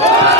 Yeah!